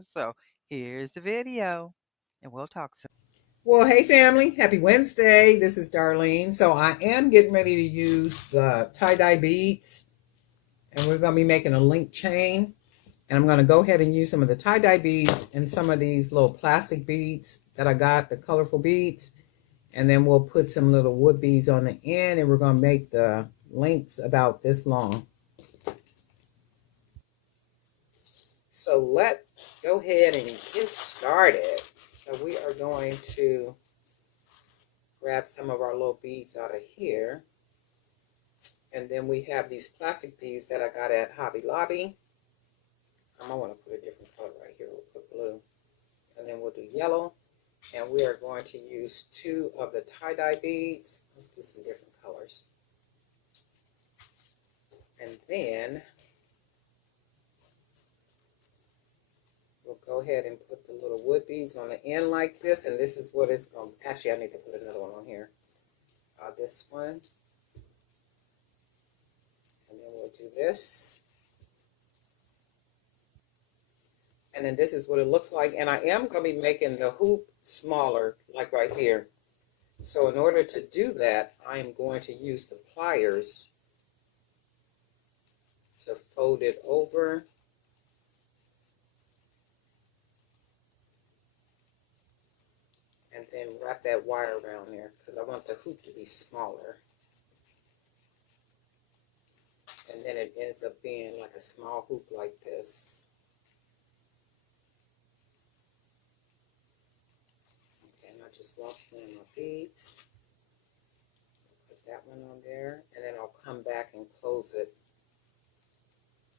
So here's the video, and we'll talk soon. Well, hey family, happy Wednesday. This is Darlene. So I am getting ready to use the tie-dye beads, and we're going to be making a link chain. And I'm going to go ahead and use some of the tie-dye beads and some of these little plastic beads that I got, the colorful beads. And then we'll put some little wood beads on the end, and we're going to make the links about this long. So let's go ahead and get started. So we are going to grab some of our little beads out of here. And then we have these plastic beads that I got at Hobby Lobby. I might want to put a different color right here. We'll put blue. And then we'll do yellow. And we are going to use 2 of the tie-dye beads. Let's do some different colors. And then we'll go ahead and put the little wood beads on the end like this. And this is what it's going to... Actually, I need to put another one on here. This one. And then we'll do this. And then this is what it looks like. And I am going to be making the hoop smaller, like right here. So in order to do that, I am going to use the pliers to fold it over. And then wrap that wire around there because I want the hoop to be smaller. And then it ends up being like a small hoop like this. Okay, and I just lost one of my beads. Put that one on there, and then I'll come back and close it.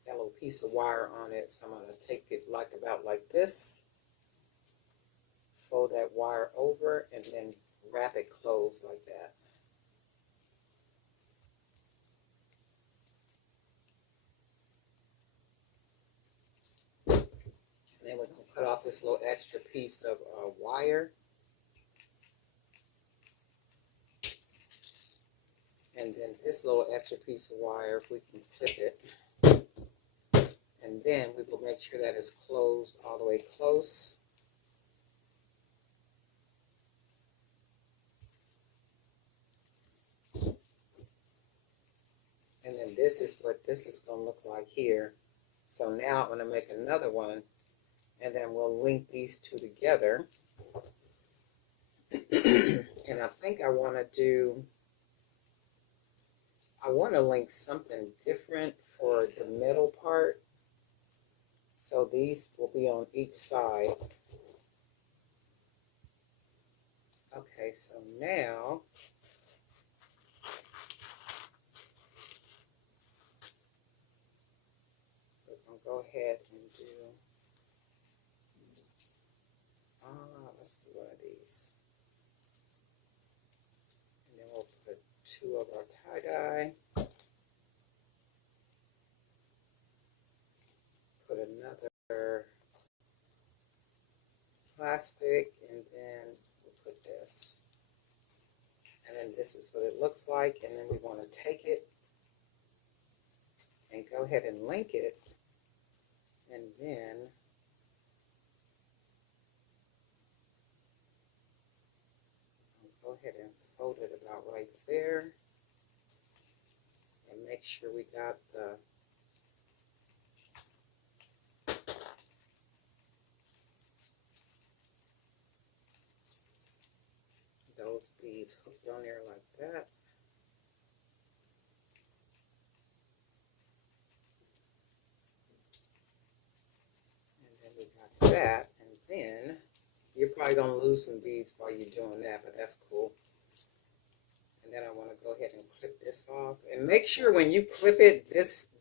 Got a little piece of wire on it, so I'm going to take it about like this. Fold that wire over, and then wrap it closed like that. And then we're going to cut off this little extra piece of wire. And then this little extra piece of wire, if we can clip it. And then we will make sure that it's closed all the way close. And then this is what this is going to look like here. So now I'm going to make another one. And then we'll link these 2 together. And I think I want to link something different for the middle part. So these will be on each side. Okay, so now we're going to go ahead and do, let's do one of these. And then we'll put 2 of our tie-dye. Put another plastic, and then we'll put this. And then this is what it looks like. And then we want to take it and go ahead and link it. And then I'll go ahead and fold it about right there. And make sure we got those beads hooked on there like that. And then we got that. And then you're probably going to lose some beads while you're doing that, but that's cool. And then I want to go ahead and clip this off. And make sure when you clip it,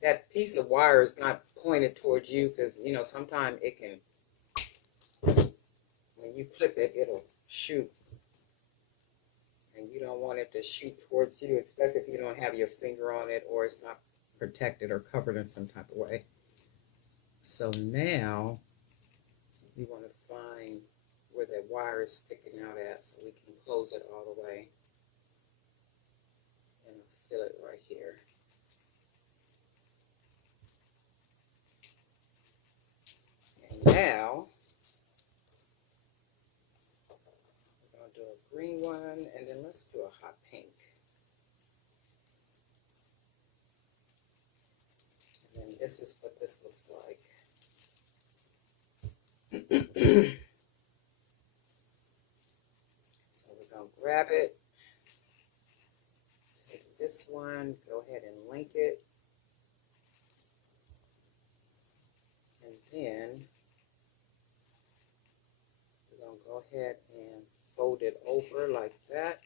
that piece of wire is not pointed towards you, because, you know, sometimes it can, when you clip it, it'll shoot. And you don't want it to shoot towards you, especially if you don't have your finger on it or it's not protected or covered in some type of way. So now we want to find where that wire is sticking out at so we can close it all the way. And fill it right here. And now let's do a hot pink. And then this is what this looks like. So we're going to grab it, take this one, go ahead and link it, and then we're going to go ahead and fold it over like that,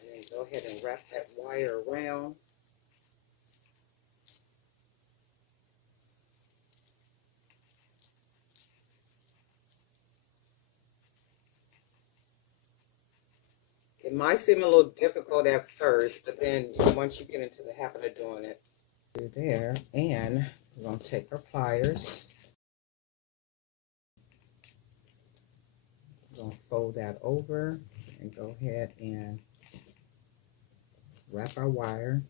and then go ahead and wrap that wire around. It might seem a little difficult at first, but then once you get into the habit of doing it, you're there. And we're going to take our pliers. We're going to fold that over and go ahead and wrap our wire.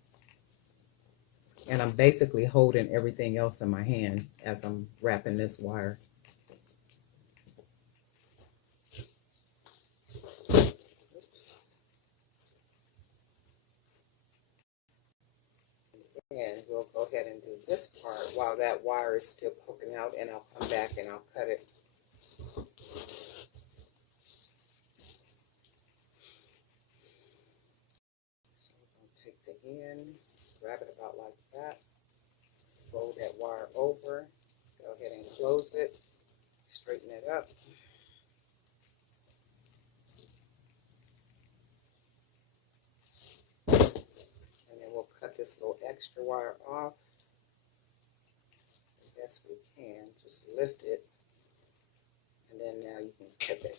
And I'm basically holding everything else in my hand as I'm wrapping this wire. And we'll go ahead and do this part while that wire is still poking out, and I'll come back and I'll cut it. So we're going to take the end, grab it about like that, fold that wire over, go ahead and close it, straighten it up. And then we'll cut this little extra wire off as best we can. Just lift it, and then now you can clip it.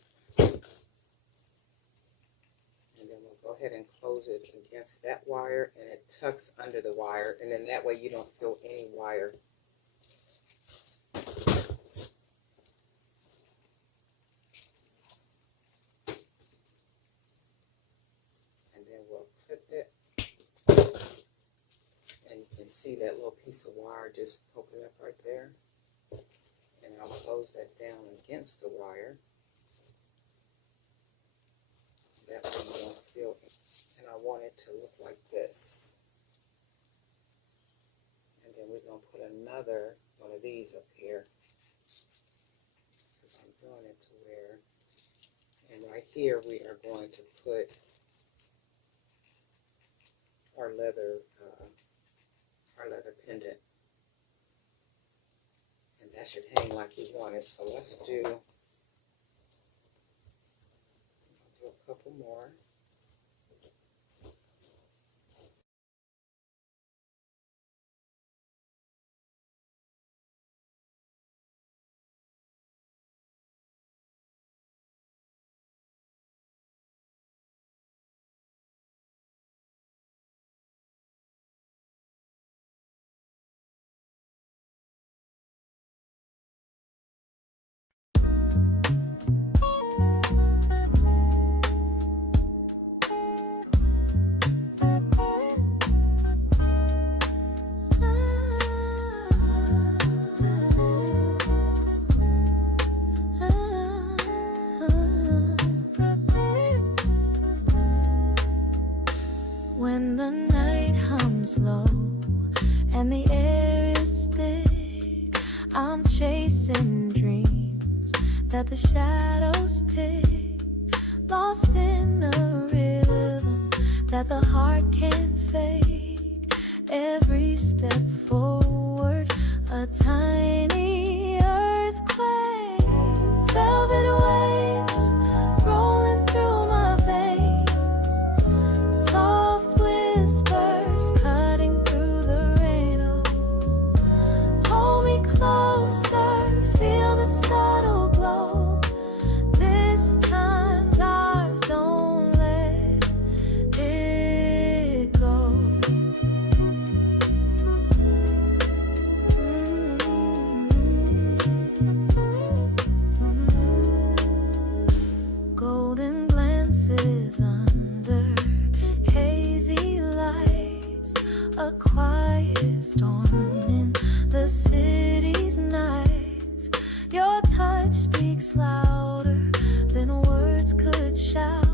And then we'll go ahead and close it against that wire, and it tucks under the wire, and then that way you don't feel any wire. And then we'll clip it. And you can see that little piece of wire just poking up right there. And I'll close that down against the wire. That way you don't feel it. And I want it to look like this. And then we're going to put another one of these up here. Because I'm doing it to where, and right here we are going to put our leather pendant. And that should hang like we want it. So let's do a couple more. When the night hums low and the air is thick, I'm chasing dreams that the shadows pick, lost in a rhythm that the heart can't fake. Every step forward, a tiny earthquake, velvet waves rolling through my veins, soft whispers cutting through the rainbows. Hold me closer, feel the subtle glow. This time's ours, don't let it go. Golden glances under hazy lights, a quiet storm in the city's nights. Your touch speaks louder than words could shout.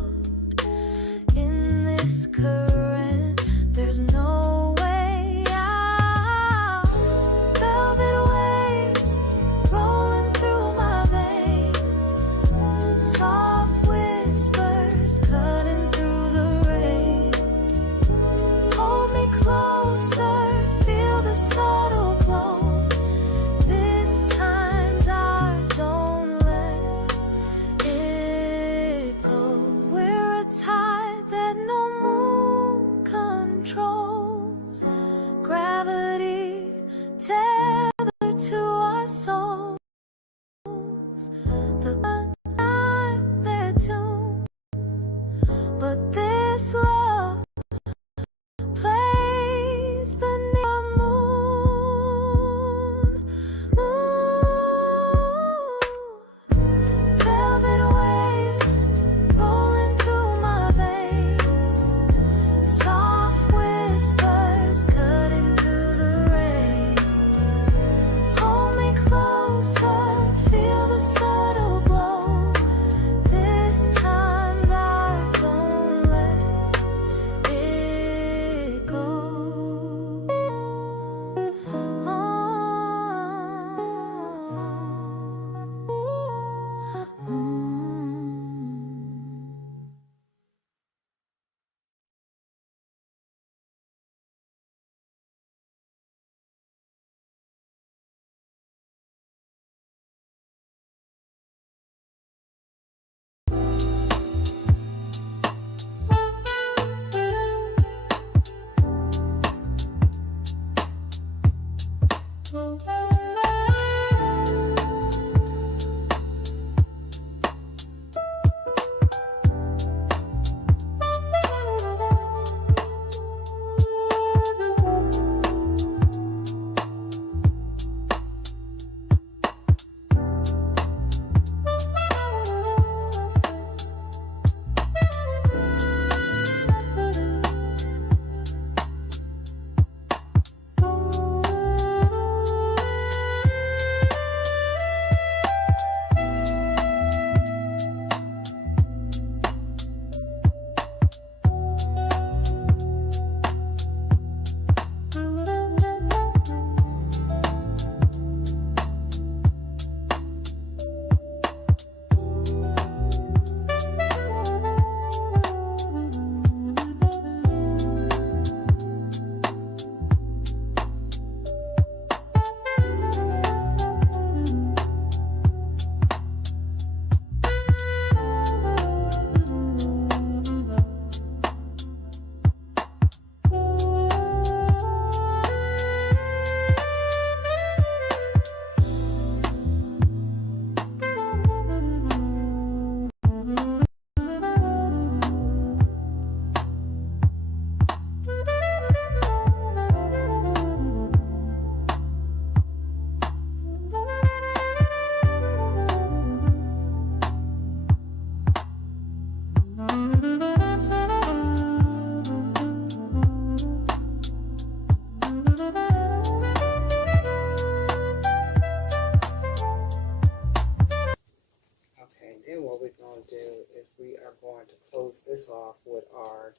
close this off with our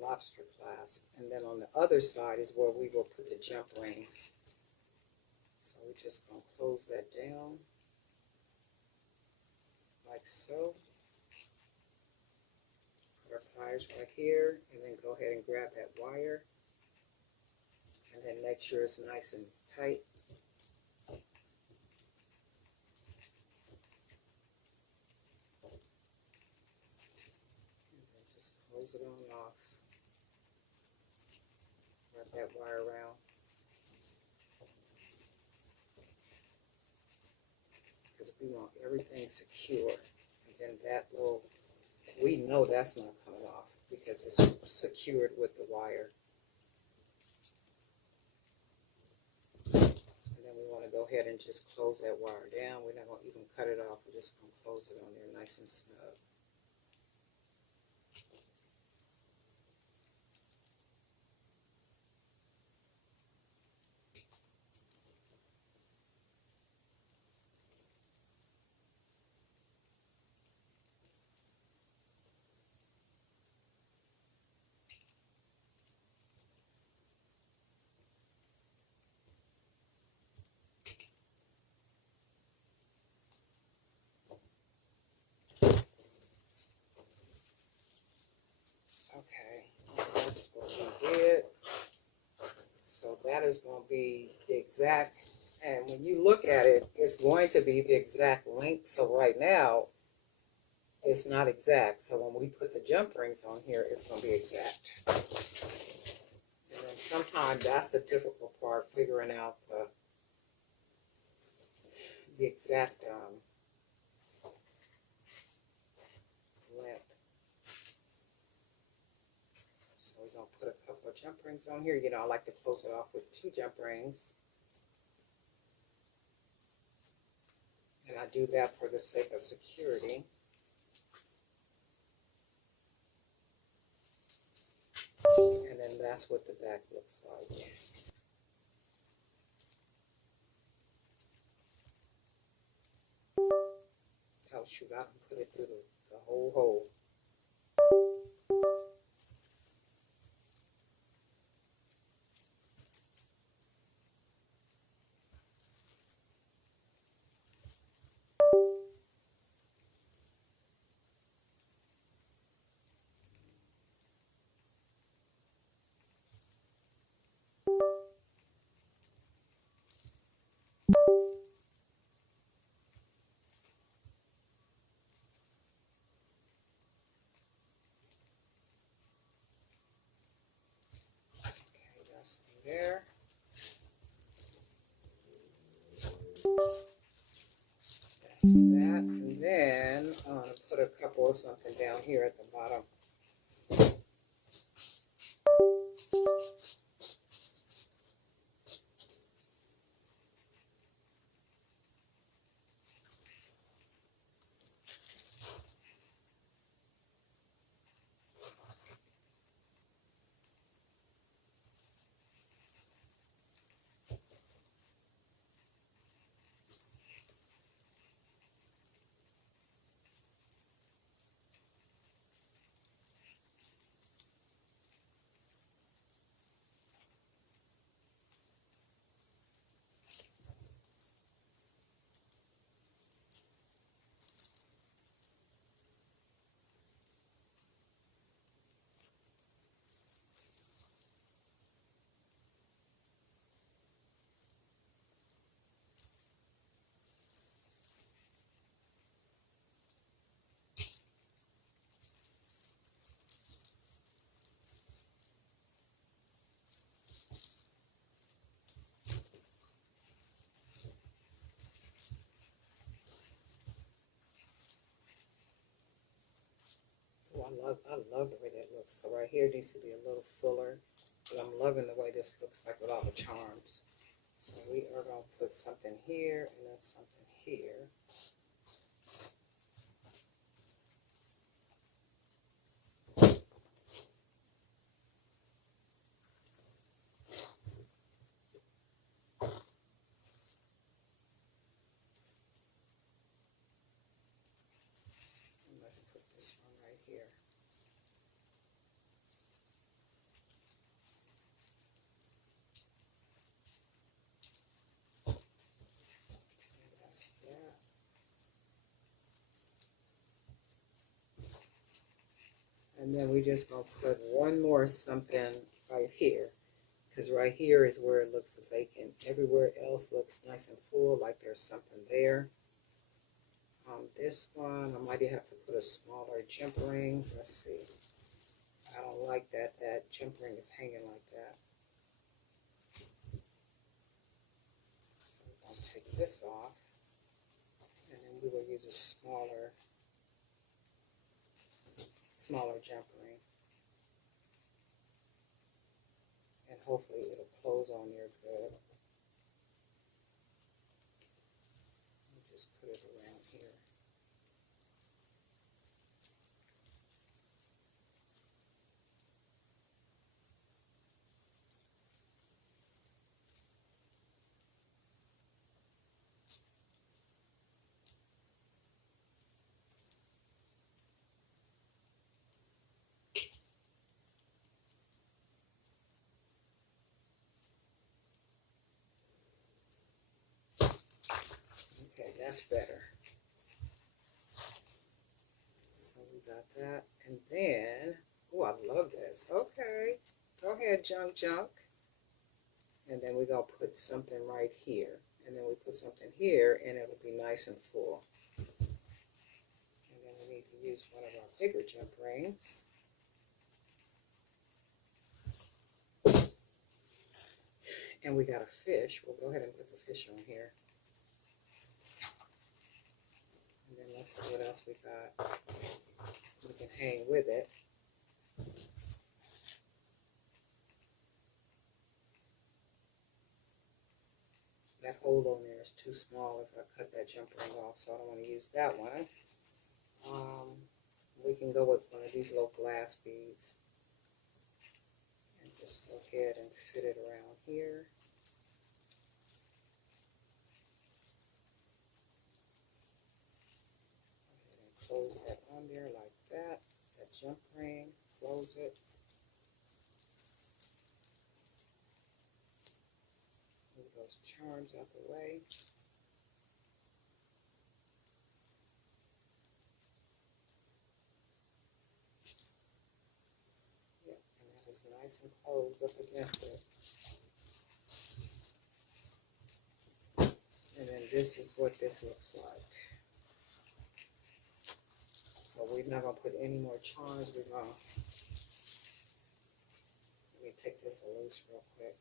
lobster clasp. And then on the other side is where we will put the jump rings. So we're just going to close that down like so. Put our pliers right here, and then go ahead and grab that wire, and then make sure it's nice and tight. And then just close it on off. Wrap that wire around. Because we want everything secure. And then that little, we know that's not coming off because it's secured with the wire. And then we want to go ahead and just close that wire down. We're not going to even cut it off. We're just going to close it on there nice and snug. Okay, that's what we did. So that is going to be the exact, and when you look at it, it's going to be the exact length. So right now, it's not exact. So when we put the jump rings on here, it's going to be exact. And then sometimes that's the difficult part, figuring out the exact length. So we're going to put a couple of jump rings on here. You know, I like to close it off with 2 jump rings. And I do that for the sake of security. And then that's what the back looks like. Oh shoot, I can put it through the whole hole. Okay, that's there. That's that. And then I'm going to put a couple of something down here at the bottom. I love the way that looks. So right here needs to be a little fuller, but I'm loving the way this looks like with all the charms. So we are going to put something here and then something here. And let's put this one then we just gonna put one more something right here. Because right here is where it looks vacant. Everywhere else looks nice and full, like there's something there. This one, I might have to put a smaller jump ring. Let's see. I don't like that jump ring is hanging like that. So we're going to take this off. And then we will use a smaller jump ring. And hopefully it'll close on there good. We'll just put it around here. Okay, that's better. So we got that. And then, oh, I love this. Okay, go ahead, junk. And then we're going to put something right here. And then we put something here, and it'll be nice and full. And then we need to use one of our bigger jump rings. And we got a fish. We'll go ahead and put the fish on here. And then let's see what else we got. We can hang with it. That hole on there is too small if I cut that jump ring off, so I don't want to use that one. We can go with one of these little glass beads and just go ahead and fit it around here. Go ahead and close that on there like that. That jump ring, close it. Move those charms out the way. Yep, and that is nice and closed up against it. And then this is what this looks like. So we're not going to put any more charms. We're going to, let me take this loose real quick.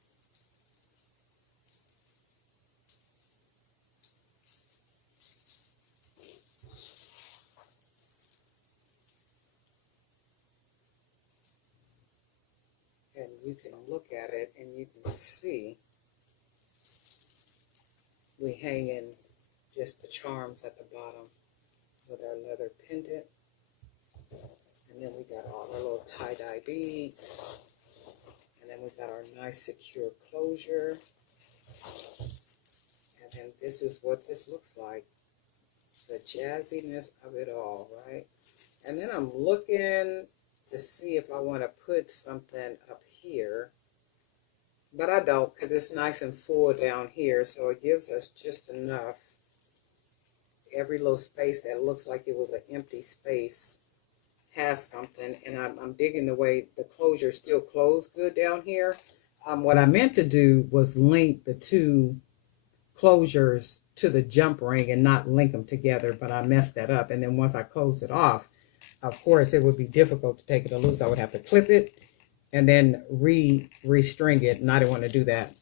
And you can look at it and you can see we hang in just the charms at the bottom with our leather pendant. And then we got all our little tie-dye beads. And then we got our nice secure closure. And then this is what this looks like. The jazziness of it all, right? And then I'm looking to see if I want to put something up here. But I don't, because it's nice and full down here. So it gives us just enough. Every little space that looks like it was an empty space has something. And I'm digging the way the closure still closed good down here. What I meant to do was link the two closures to the jump ring and not link them together, but I messed that up. And then once I closed it off, of course, it would be difficult to take it loose. I would have to clip it and then restring it, and I didn't want to do that.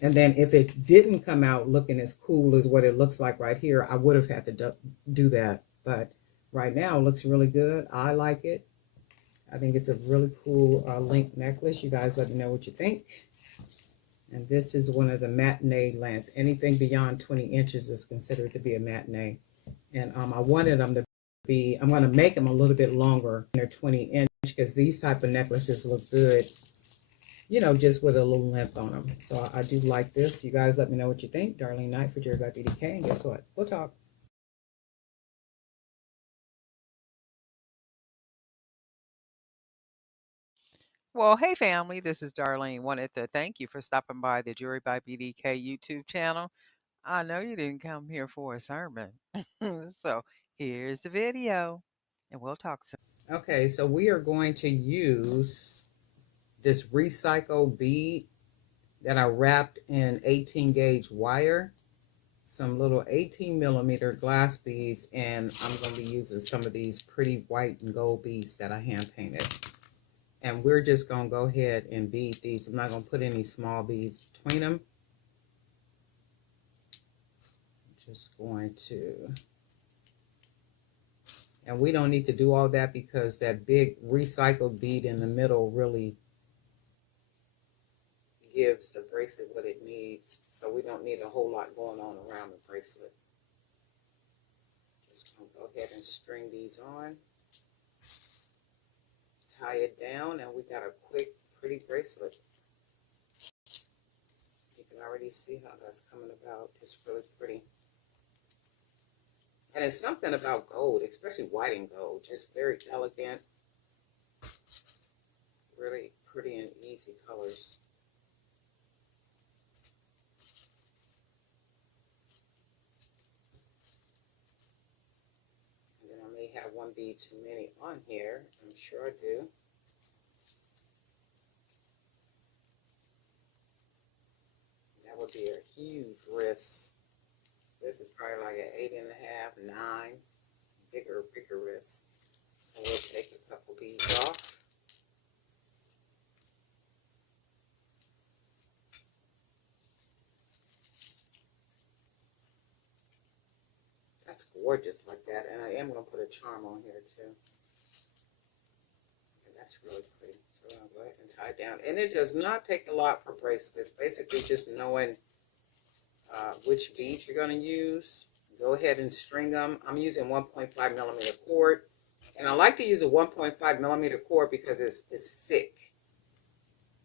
And then if it didn't come out looking as cool as what it looks like right here, I would have had to do that. But right now, it looks really good. I like it. I think it's a really cool link necklace. You guys let me know what you think. And this is one of the matinee length. Anything beyond 20 inches is considered to be a matinee. And I wanted them to be, I'm going to make them a little bit longer. They're 20 inch because these type of necklaces look good, you know, just with a little length on them. So I do like this. You guys let me know what you think. Darlene Knight for Jerry by BDK. And guess what? We'll talk. Well, hey family, this is Darlene. Wanted to thank you for stopping by the Jury by BDK YouTube channel. I know you didn't come here for a sermon. So here's the video, and we'll talk soon. Okay, so we are going to use this recycled bead that I wrapped in 18 gauge wire, some little 18 millimeter glass beads, and I'm going to be using some of these pretty white and gold beads that I hand painted. And we're just going to go ahead and bead these. I'm not going to put any small beads between them. I'm just going to, and we don't need to do all that because that big recycled bead in the middle really gives the bracelet what it needs. So we don't need a whole lot going on around the bracelet. Just going to go ahead and string these on, tie it down, and we got a quick, pretty bracelet. You can already see how that's coming about. It's really pretty. And it's something about gold, especially white and gold, just very elegant, really pretty and easy colors. And then I may have one bead too many on here. I'm sure I do. That would be a huge wrist. This is probably like an 8.5, 9, bigger wrist. So we'll take a couple beads off. That's gorgeous like that. And I am going to put a charm on here too. And that's really pretty. So we're going to go ahead and tie it down. And it does not take a lot for bracelets. Basically just knowing which beads you're going to use. Go ahead and string them. I'm using 1.5 millimeter cord. And I like to use a 1.5 millimeter cord because it's thick.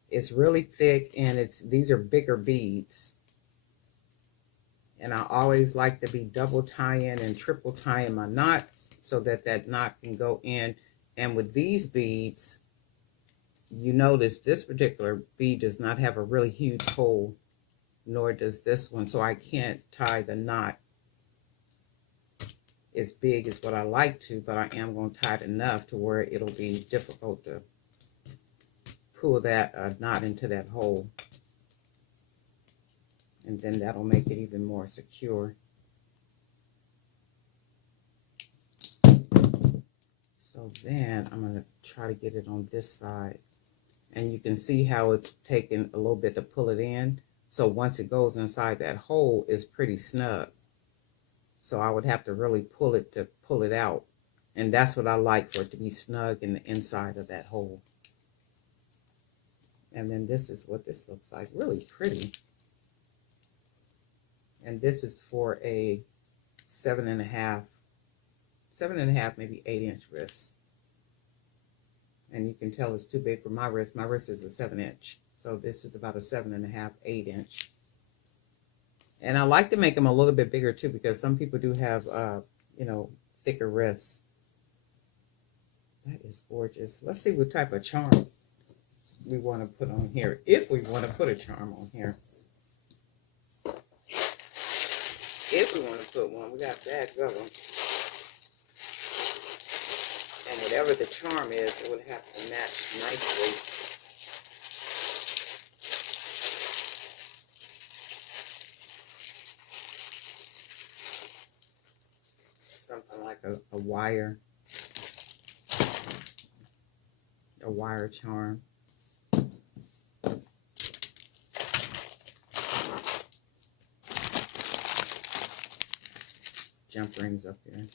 It's really thick, and these are bigger beads. And I always like to be double tying and triple tying my knot so that that knot can go in. And with these beads, you notice this particular bead does not have a really huge hole, nor does this one. So I can't tie the knot as big as what I like to, but I am going to tie it enough to where it'll be difficult to pull that knot into that hole. And then that'll make it even more secure. So then I'm going to try to get it on this side. And you can see how it's taking a little bit to pull it in. So once it goes inside that hole, it's pretty snug. So I would have to really pull it to pull it out. And that's what I like, for it to be snug in the inside of that hole. And then this is what this looks like. Really pretty. And this is for a 7.5, maybe 8-inch wrist. And you can tell it's too big for my wrist. My wrist is a 7-inch. So this is about a 7.5, 8-inch. And I like to make them a little bit bigger too, because some people do have, you know, thicker wrists. That is gorgeous. Let's see what type of charm we want to put on here, if we want to put a charm on here. If we want to put one, we got bags of them. And whatever the charm is, it would have to match nicely. Something like a wire charm. Jump rings up here.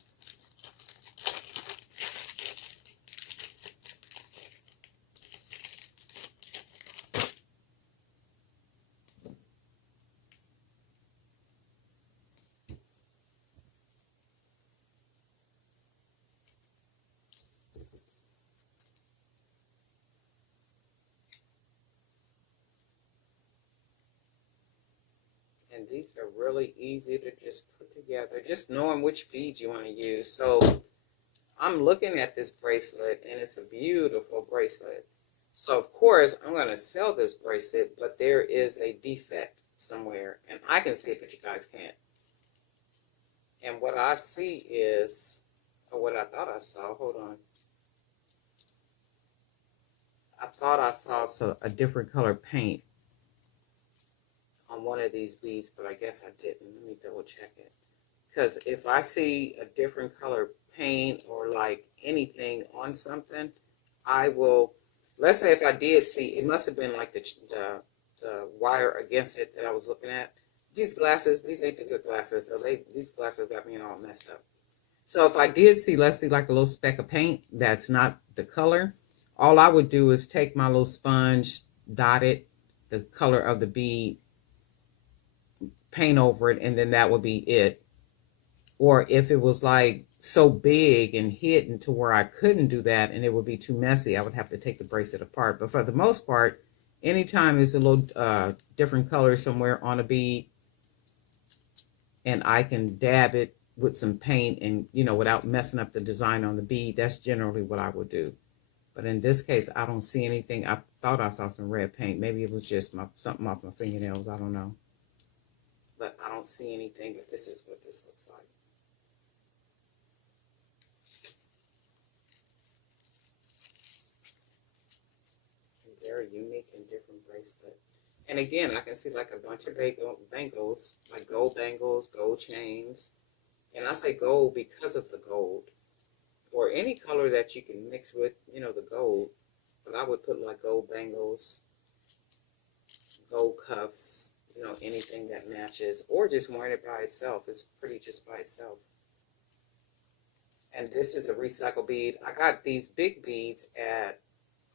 And these are really easy to just put together, just knowing which beads you want to use. So I'm looking at this bracelet, and it's a beautiful bracelet. So of course I'm going to sell this bracelet, but there is a defect somewhere, and I can see it, but you guys can't. And what I see is, or what I thought I saw, hold on. I thought I saw a different color paint on one of these beads, but I guess I didn't. Let me double check it. Because if I see a different color paint or like anything on something, I will, let's say if I did see, it must have been like the wire against it that I was looking at. These glasses, these ain't the good glasses. So these glasses got me all messed up. So if I did see, let's see, like a little speck of paint that's not the color, all I would do is take my little sponge, dot it, the color of the bead, paint over it, and then that would be it. Or if it was like so big and hidden to where I couldn't do that and it would be too messy, I would have to take the bracelet apart. But for the most part, anytime it's a little different color somewhere on a bead and I can dab it with some paint and, without messing up the design on the bead, that's generally what I would do. But in this case, I don't see anything. I thought I saw some red paint. Maybe it was just something off my fingernails. I don't know. But I don't see anything, but this is what this looks like. Very unique and different bracelet. And again, I can see like a bunch of bangles, like gold bangles, gold chains. And I say gold because of the gold. Or any color that you can mix with, the gold. But I would put like gold bangles, gold cuffs, anything that matches. Or just wearing it by itself. It's pretty just by itself. And this is a recycle bead. I got these big beads at,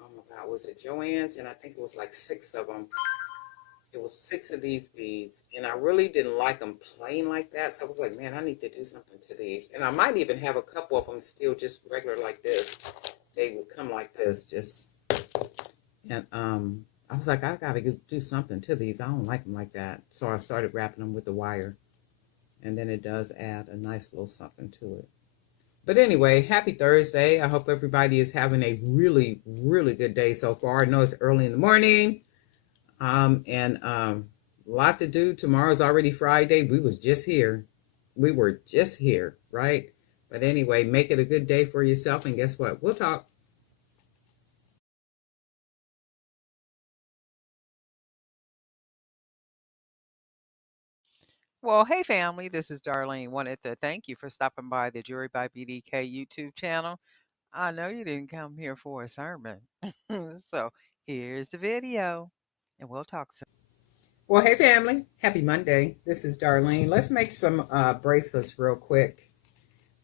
oh my God, was it Joann's? And I think it was like 6 of them. It was 6 of these beads. And I really didn't like them plain like that. So I was like, man, I need to do something to these. And I might even have a couple of them still just regular like this. They would come like this, just. And I was like, I got to do something to these. I don't like them like that. So I started wrapping them with the wire. And then it does add a nice little something to it. But anyway, happy Thursday. I hope everybody is having a really, really good day so far. I know it's early in the morning. And a lot to do. Tomorrow's already Friday. We were just here, right? But anyway, make it a good day for yourself. And guess what? We'll talk. Well, hey family, this is Darlene. Wanted to thank you for stopping by the Jury by BDK YouTube channel. I know you didn't come here for a sermon. So here's the video, and we'll talk soon. Well, hey family, happy Monday. This is Darlene. Let's make some bracelets real quick.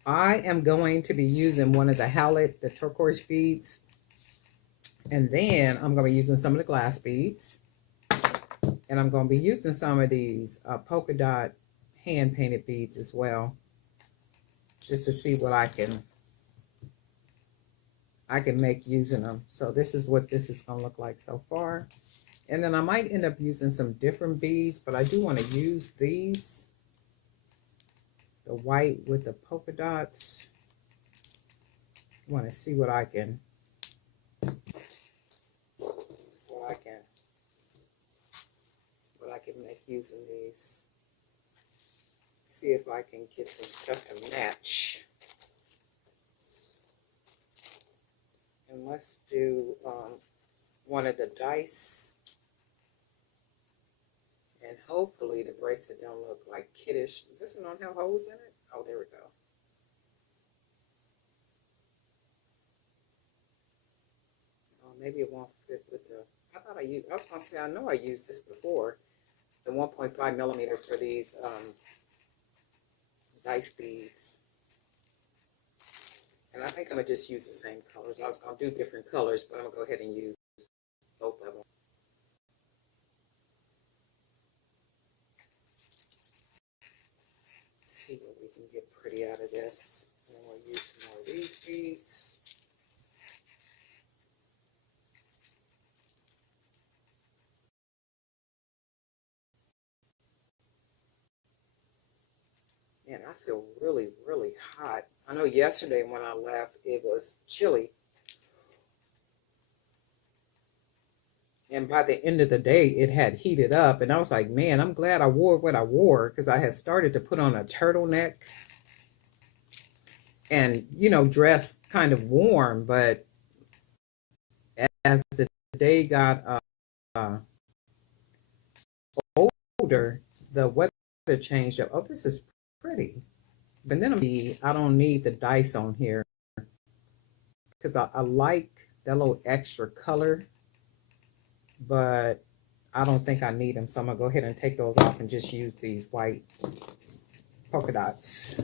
I am going to be using one of the Howlett, the turquoise beads. And then I'm going to be using some of the glass beads. And I'm going to be using some of these polka dot hand painted beads as well. Just to see what I can make using them. So this is what this is going to look like so far. And then I might end up using some different beads, but I do want to use these. The white with the polka dots. I want to see what I can make using these. See if I can get some stuff to match. And let's do one of the dice. And hopefully the bracelet don't look like kiddish. This one don't have holes in it? Oh, there we go. Oh, maybe it won't fit with the, I was going to say, I know I used this before. The 1.5 millimeter for these dice beads. And I think I'm going to just use the same colors. I was going to do different colors, but I'm going to go ahead and use both of them. See what we can get pretty out of this. And we'll use some more of these beads. Man, I feel really, really hot. I know yesterday when I left, it was chilly. And by the end of the day, it had heated up. And I was like, man, I'm glad I wore what I wore, because I had started to put on a turtleneck and, dress kind of warm. But as the day got uh, older, the weather changed up. Oh, this is pretty. But then I don't need the dice on here because I like that little extra color, but I don't think I need them. So I'm going to go ahead and take those off and just use these white polka dots.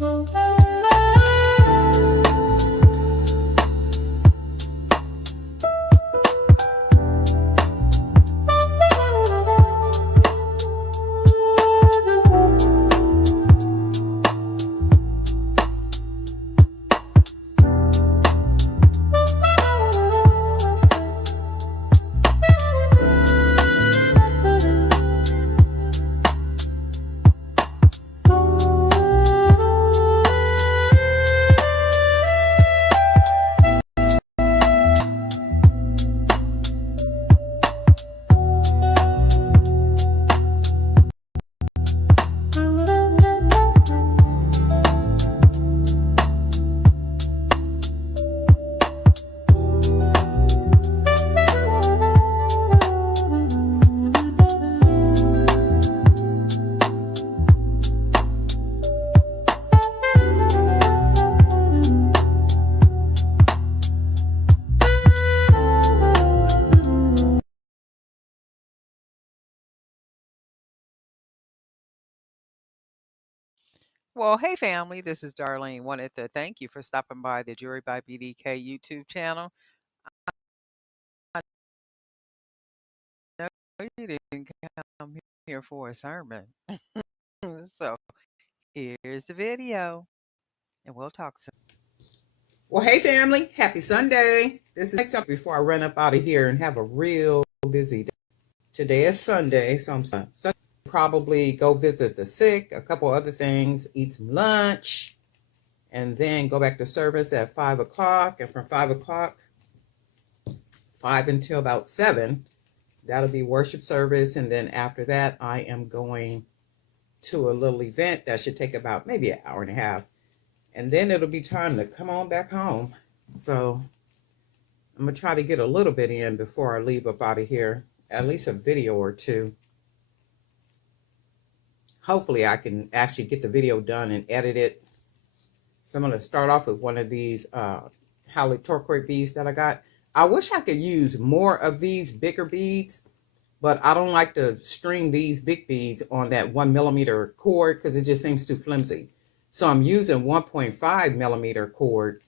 Well, hey family, this is Darlene. Wanted to thank you for stopping by the Jewelry by BDK YouTube channel. I know you didn't come here for a sermon. So here's the video, and we'll talk soon. Well, hey family, happy Sunday. This is next up before I run up out of here and have a real busy day. Today is Sunday, so I'm probably go visit the sick, a couple other things, eat some lunch, and then go back to service at 5 o'clock. And from 5 o'clock, 5 until about 7, that'll be worship service. And then after that, I am going to a little event that should take about maybe an hour and a half. And then it'll be time to come on back home. So I'm going to try to get a little bit in before I leave up out of here, at least a video or two. Hopefully I can actually get the video done and edit it. So I'm going to start off with one of these Howlett turquoise beads that I got. I wish I could use more of these bigger beads, but I don't like to string these big beads on that 1mm cord because it just seems too flimsy. So I'm using 1.5mm cord.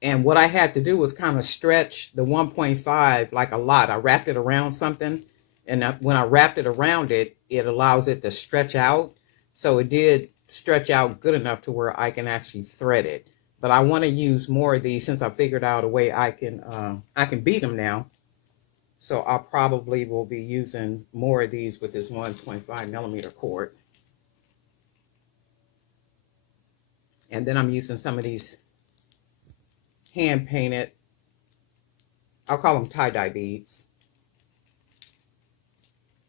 And what I had to do was kind of stretch the 1.5 like a lot. I wrapped it around something. And when I wrapped it around it, it allows it to stretch out. So it did stretch out good enough to where I can actually thread it. But I want to use more of these since I figured out a way I can beat them now. So I probably will be using more of these with this 1.5mm cord. And then I'm using some of these hand painted, I'll call them tie-dye beads.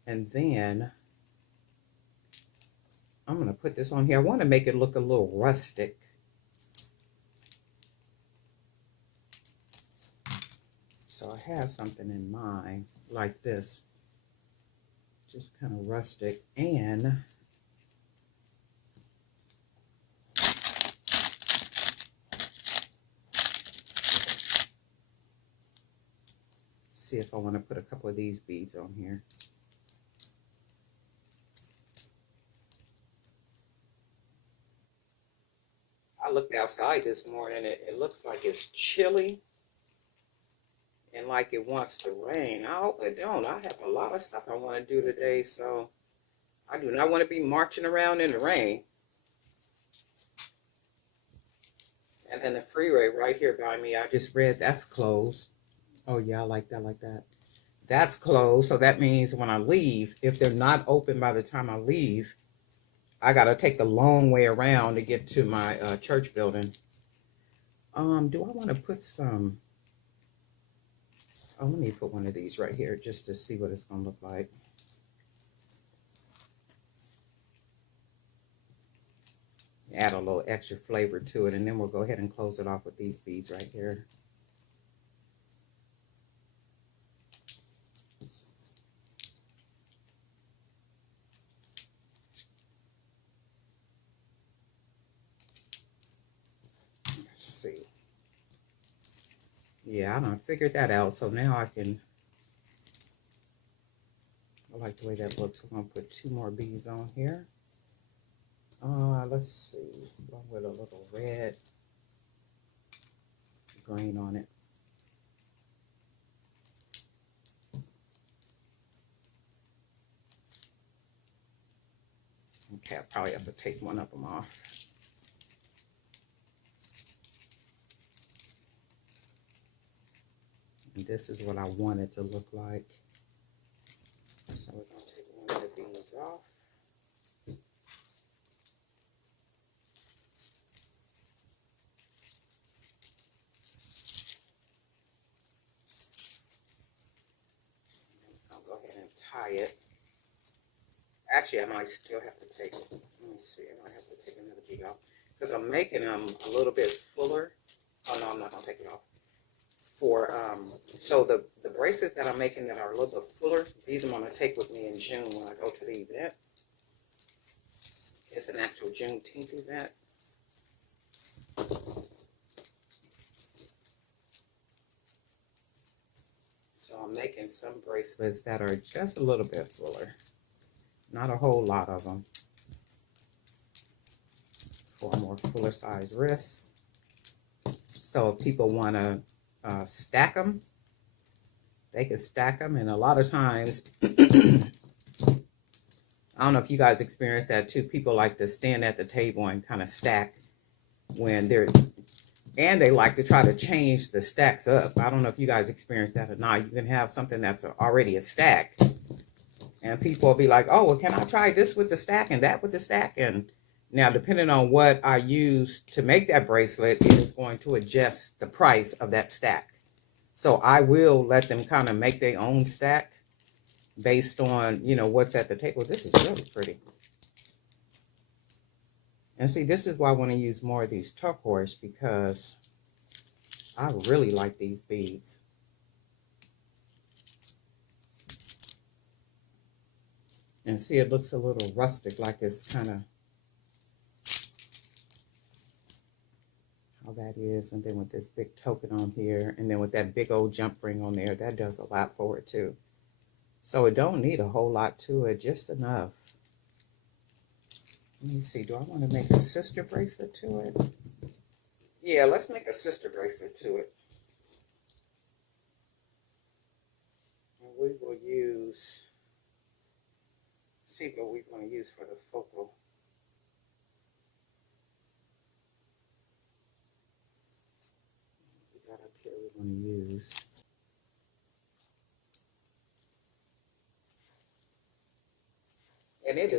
And then I'm going to put this on here. I want to make it look a little rustic. So I have something in mind like this. Just kind of rustic. And see if I want to put a couple of these beads on here. I looked outside this morning. It looks like it's chilly and like it wants to rain. I hope it don't. I have a lot of stuff I want to do today, so I do not want to be marching around in the rain. And then the freeway right here by me, I just read that's closed. Oh yeah, I like that, like that. That's closed, so that means when I leave, if they're not open by the time I leave, I gotta take the long way around to get to my church building. Do I want to put some? Oh, let me put one of these right here just to see what it's gonna look like. Add a little extra flavor to it, and then we'll go ahead and close it off with these beads right here. See. Yeah, I done figured that out. So now I like the way that looks. I'm going to put 2 more beads on here. Let's see, one with a little red green on it. Okay, I probably have to take one of them off. And this is what I want it to look like. So we're going to take one of the beads off. I'll go ahead and tie it. Actually, I might still have to take it. Let me see. I might have to take another bead off because I'm making them a little bit fuller. Oh no, I'm not gonna take it off. For so the bracelets that I'm making that are a little bit fuller, these I'm gonna take with me in June when I go to the event. It's an actual Juneteenth event. So I'm making some bracelets that are just a little bit fuller. Not a whole lot of them. For a more fuller size wrist. So if people want to stack them, they can stack them. And a lot of times, I don't know if you guys experience that too. People like to stand at the table and kind of stack when they're, and they like to try to change the stacks up. I don't know if you guys experience that or not. You can have something that's already a stack. And people will be like, oh, well, can I try this with the stack and that with the stack? And now, depending on what I use to make that bracelet, it is going to adjust the price of that stack. So I will let them kind of make their own stack based on, you know, what's at the table. This is really pretty. And see, this is why I want to use more of these turquoise because I really like these beads. And see, it looks a little rustic, like it's kind of how that is. And then with this big token on here, and then with that big old jump ring on there, that does a lot for it too. So it don't need a whole lot to it, just enough. Let me see, do I want to make a sister bracelet to it? Yeah, let's make a sister bracelet to it. And we will use, see what we want to use for the focal. We got up here we're going to use. And it is